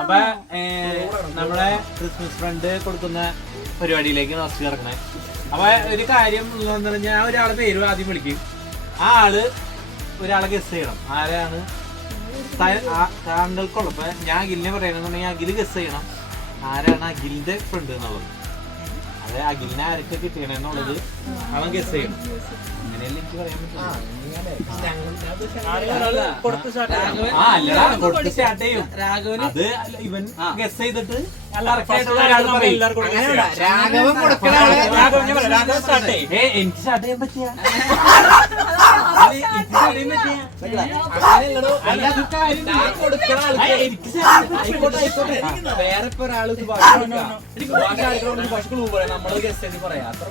അപ്പൊ നമ്മളെ Christmas friend കൊടുക്കുന്ന പരിപാടിയിലേക്ക് നോക്കി ഇറങ്ങണേ അപ്പൊ ഒരു കാര്യം എന്ന് പറഞ്ഞാൽ ഒരാളെ പേര് ആദ്യം വിളിക്കും. ആ ആൾ ഒരാളെ ഗസ് ചെയ്യണം. ആരാണ്? താങ്കൾക്കുള്ള ഞാൻ അഖിലിനെ പറയണമെന്നുണ്ടെങ്കിൽ അഖിൽ ഗസ് ചെയ്യണം. ആരാണ് അഖിലിന്റെ ഫ്രണ്ട് എന്നുള്ളത്? അത് അഖിലിനെ ആരൊക്കെ കിട്ടിയണെന്നുള്ളത് അവൻ ഗസ് ചെയ്യണം അങ്ങനെയല്ലേ എനിക്ക് പറയാൻ സ്റ്റാർട്ട് ചെയ്യും. അത് ഇവൻ ഗസ് ചെയ്തിട്ട് എനിക്ക് സ്റ്റാർട്ട് ചെയ്യാൻ പറ്റിയ? വേറെ ഇപ്പൊ ഒരാൾ ഭാഷ. ബാക്കി ആൾക്കാരോട് ഭാഷ clue പറയാം. നമ്മൾ guess ചെയ്ത് പറയാം. അത്ര.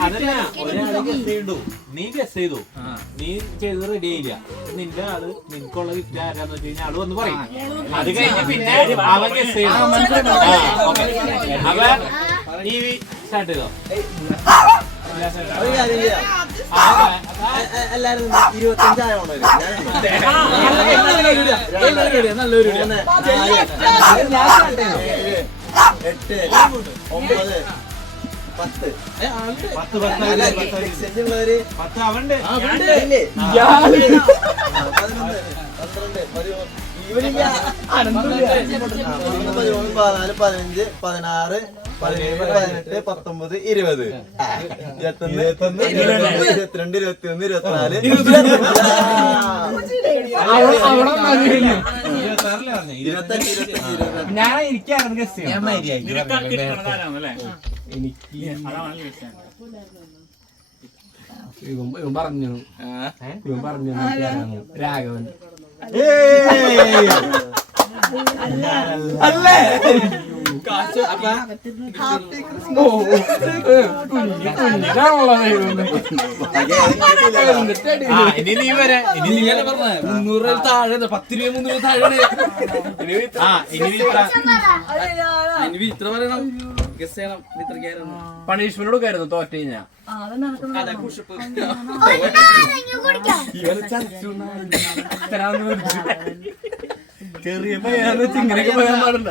അതല്ല ഒരാൾ ഗസ് ചെയ്യണ്ടു നീ ഗസ് ചെയ്തു നീ ചെയ്ത് റെഡി ആയില്ല നിന്റെ ആൾ നിനക്കുള്ള ഗിഫ്റ്റ് ആരാന്ന് വെച്ച് കഴിഞ്ഞാൽ ആൾ വന്ന് പറയും അത് കഴിഞ്ഞ പിന്നെ അവൻ ഗസ് ചെയ്തു. അപ്പൊ ഈ ആ, എല്ലാരും ഇരുപത്തഞ്ചായ കൊണ്ടുവരും. മൂന്ന്, നാല്, ഏഴ്, എട്ട് ഒമ്പത് പത്ത് പത്ത് പത്ത് പത്ത് അവണ്ട് പതിനൊന്ന് പന്ത്രണ്ട് പതിമൂന്ന് പതിനഞ്ച് പതിനാറ് പതിനേഴ് പതിനെട്ട് പത്തൊമ്പത് ഇരുപത്. ഇരുപത്തൊന്ന് ഇരുപത്തിനാല്. എനിക്ക് ഞാൻ ഇവൻ പറഞ്ഞു. ഇവൻ പറഞ്ഞു രാഘവൻ. അല്ലേ? ഇനി നീ വരെ ഇനി നീ മുന്നൂറ് രൂപ താഴെ പത്ത് രൂപ മുന്നൂറ് താഴെ ആ ഇനി ഇത്ര- ഇനി ഇത്ര പറയണം ഗസ് ചെയ്യണം ഇത്രക്കായിരുന്നു പണിഷ്മെന്റ് കൊടുക്കായിരുന്നു തോറ്റ കഴിഞ്ഞാ ചെറിയ പയ്യാന്ന് വെച്ച് ഇങ്ങനെയൊക്കെ പറയാൻ പാടില്ല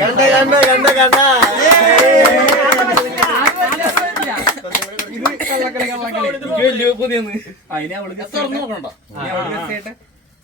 കണ്ട കണ്ട കണ്ട കണ്ട? ഇത് കള്ളക്കളി കള്ളക്കളി വലിയ പുതിയെന്ന് അതിനെ അവൾ ഗസ് തുറന്നു നോക്കണ്ട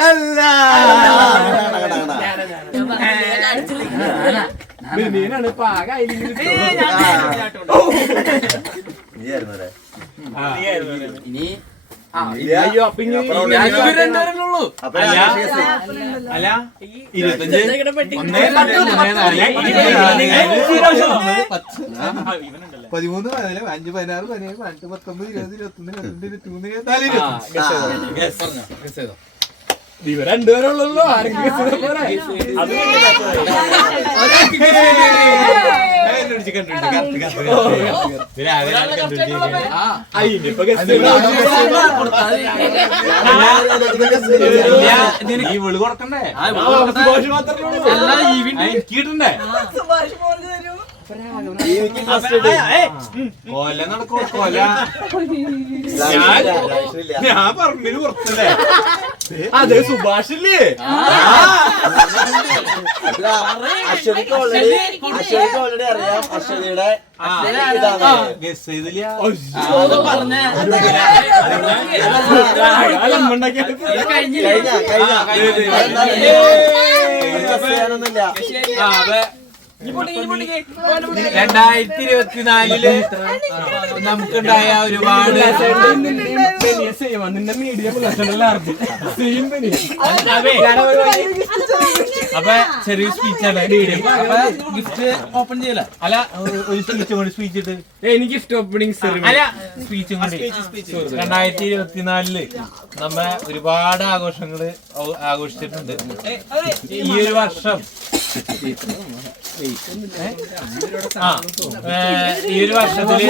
അല്ല. നീയായിരുന്നു ഇനി. അയ്യോ അപ്പൊ ഇനി പതിമൂന്ന് പതിനാല് അഞ്ച് പതിനാറ് പതിനേഴ് പതിനെട്ട് പത്തൊമ്പത് ഇരുപത് ഇരുപത്തൊന്ന് ഇരുപത്തിരണ്ട് ഇരുപത്തിമൂന്ന് ഇരുപത്തിനാല് ഇരുപത്തി ഇവ രണ്ടുപേരുള്ളൂ ആരെങ്കിലും guess ചെയ്താ പോരെ? അത് ആ, ആ, ഇനിയിപ്പോ guess ചെയ്താ ഈ വിളി കൊടുക്കണ്ടേ കിട്ടണ്ടേ. കൊല നടക്കോ കൊല. ഞാൻ പറമ്പിന് പുറത്തല്ലേ? അതെ സുഭാഷ് ഇല്ലേ അല്ല, അശ്വതിക്ക് ഓൾറെഡി അശ്വതിക്ക് ഓൾറെഡി അറിയാം അശ്വതിയുടെ ചെയ്തില്ല കഴിഞ്ഞ കഴിഞ്ഞ ചെയ്യാനൊന്നുമില്ല രണ്ടായിരത്തി ഇരുപത്തിനാലിൽ നമുക്കുണ്ടായ ഒരുപാട് അപ്പൊ ചെറിയ സ്പീച്ചാണ് അപ്പൊ ഗിഫ്റ്റ് ഓപ്പൺ ചെയ്യല അല്ല ഒരു- സ്പീച്ച് കൊണ്ട് സ്പീച്ച് ഇട്ട് എനിക്ക് ഗിഫ്റ്റ് ഓപ്പണിംഗ് അല്ല സ്പീച്ച് കൊണ്ട് രണ്ടായിരത്തി ഇരുപത്തിനാലിൽ നമ്മ ഒരുപാട് ആഘോഷങ്ങൾ ആഘോഷിച്ചിട്ടുണ്ട് ഈ ഒരു വർഷം ഈ ഒരു വർഷത്തിൽ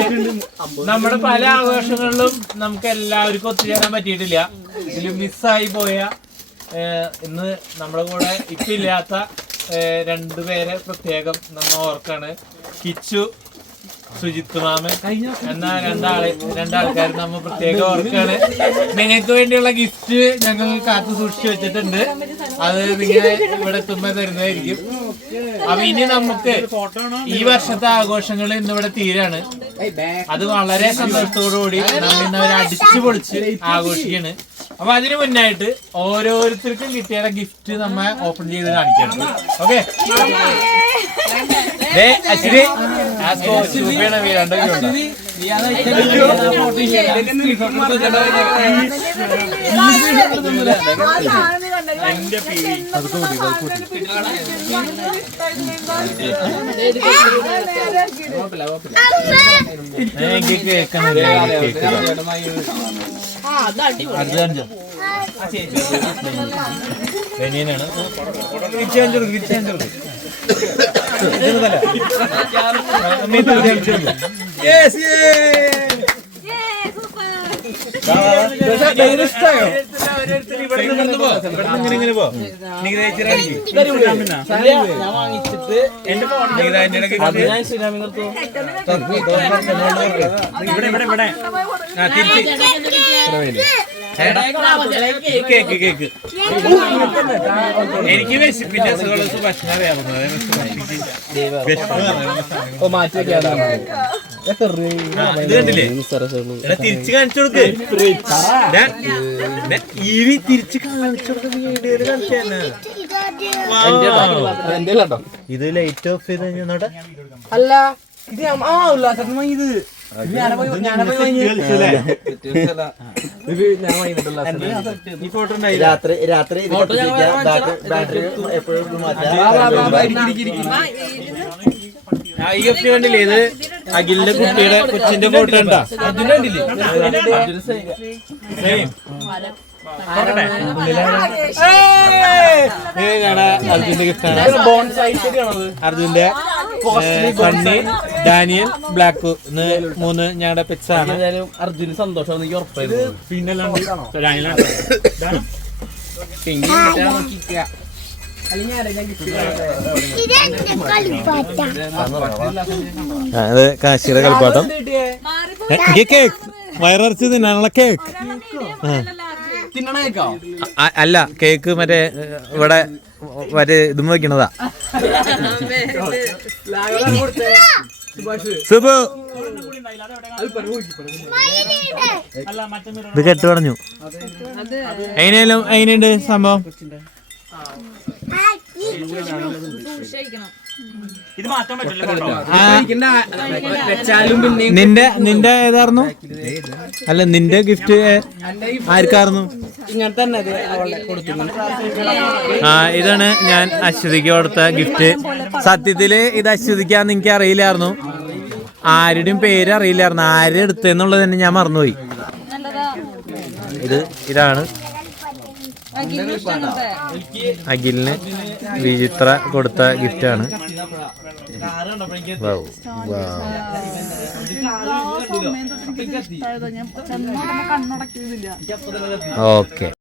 നമ്മുടെ പല ആഘോഷങ്ങളിലും നമുക്ക് എല്ലാവർക്കും ഒത്തുചേരാൻ പറ്റിയിട്ടില്ല. ഇതിൽ മിസ്സായി പോയ ഇന്ന് നമ്മുടെ കൂടെ ഇപ്പൊ ഇല്ലാത്ത രണ്ടുപേരെ പ്രത്യേകം നമ്മ ഓർക്കാണ്. കിച്ചു സുജിത്ത് മാമൻ എന്ന രണ്ടാളെ രണ്ടാൾക്കാർ നമ്മ പ്രത്യേകം ഓർക്കാണ്. നിങ്ങൾക്ക് വേണ്ടിയുള്ള ഗിഫ്റ്റ് ഞങ്ങൾ കാത്തു സൂക്ഷിച്ചു വെച്ചിട്ടുണ്ട്. അത് നിങ്ങൾ ഇവിടെ എത്തുമ്പോ തരുന്നതായിരിക്കും. അപ്പൊ ഇനി നമുക്ക് ഈ വർഷത്തെ ആഘോഷങ്ങൾ ഇന്നിവിടെ തീരാണ്. അത് വളരെ സന്തോഷത്തോടുകൂടി നമ്മൾ ഇന്ന് അവരെ അടിച്ചു പൊളിച്ച് ആഘോഷിക്കാണ് അപ്പൊ അതിനു മുന്നായിട്ട് ഓരോരുത്തർക്കും കിട്ടിയ ഗിഫ്റ്റ് നമ്മ ഓപ്പൺ ചെയ്ത് കാണിക്കണം. ഓക്കെ അശ്വതി ആ വീണ്ടും എനിക്ക് കേൾക്കാൻ ബനിയനാണ് ഞാൻ വാങ്ങിച്ചിട്ട് ഇവിടെ ഇവിടെ ഇവിടെ ആ തിരിച്ച് കേക്ക് കേക്ക് എനിക്ക് വിശപ്പിന്റെ ഭക്ഷണം വേറുന്നത് ഓ മാറ്റി തിരിച്ച് കാണിച്ചു കൊടുക്ക്. തിരിച്ച് കാണിച്ചു കൊടുക്കുന്ന ഇത് ലൈറ്റ് ഓഫ് ചെയ്ത് കഴിഞ്ഞോട്ടെ അല്ല ഇത് ആ വാങ്ങിയത്. ഇത്. രാത്രി രാത്രി ബാറ്ററി എപ്പോഴും മാറ്റാം. ഈ ഗിഫ്റ്റ് കണ്ടില്ലേ ഇത് അഖിലിന്റെ കുട്ടിയുടെ കൊച്ചിന്റെ ഫോട്ടോ ഉണ്ടാ അർജുന കണ്ടില്ലേ? അർജുന സൈ- അർജുന്റെ ഗിഫ്റ്റ് ആണ്. ഇത് ബോൺസായി ശരിയാണത് അർജുന്റെ സണ്ണി ഡാനിയൽ ബ്ലാക്ക് മൂന്ന് ഞങ്ങളുടെ പെറ്റ്സ് ആണ്. അർജുന് സന്തോഷം പിന്നെ അത് കാശിയുടെ കളിപ്പാട്ടം? കേക്ക്? വയറിറച്ചി തിന്നാനുള്ള കേക്ക്? അല്ല കേക്ക് മറ്റേ ഇവിടെ മറ്റേ ഇതും വെക്കണതാ. സുബു. ഇത് കെട്ടുപടഞ്ഞു പറഞ്ഞു അതിനുണ്ട് സംഭവം? ആ, കഴിക്കണ്ട. വെച്ചാലും നിന്റെ നിന്റെ ഏതായിരുന്നു? അല്ല നിന്റെ ഗിഫ്റ്റ് ആർക്കായിരുന്നു? ഇങ്ങനെ തന്നെ ആ ഇതാണ് ഞാൻ അശ്വതിക്ക് കൊടുത്ത ഗിഫ്റ്റ് സത്യത്തിൽ ഇത് അശ്വതിക്കാന്ന് എനിക്ക് അറിയില്ലായിരുന്നു. ആരുടെയും പേര് അറിയില്ലായിരുന്നു. ആരെ എടുത്തെന്നുള്ളത് തന്നെ ഞാൻ മറന്നുപോയി. ഇത് ഇതാണ്. അഖിലിന് വിചിത്ര കൊടുത്ത ഗിഫ്റ്റാണ്. ഓക്കെ.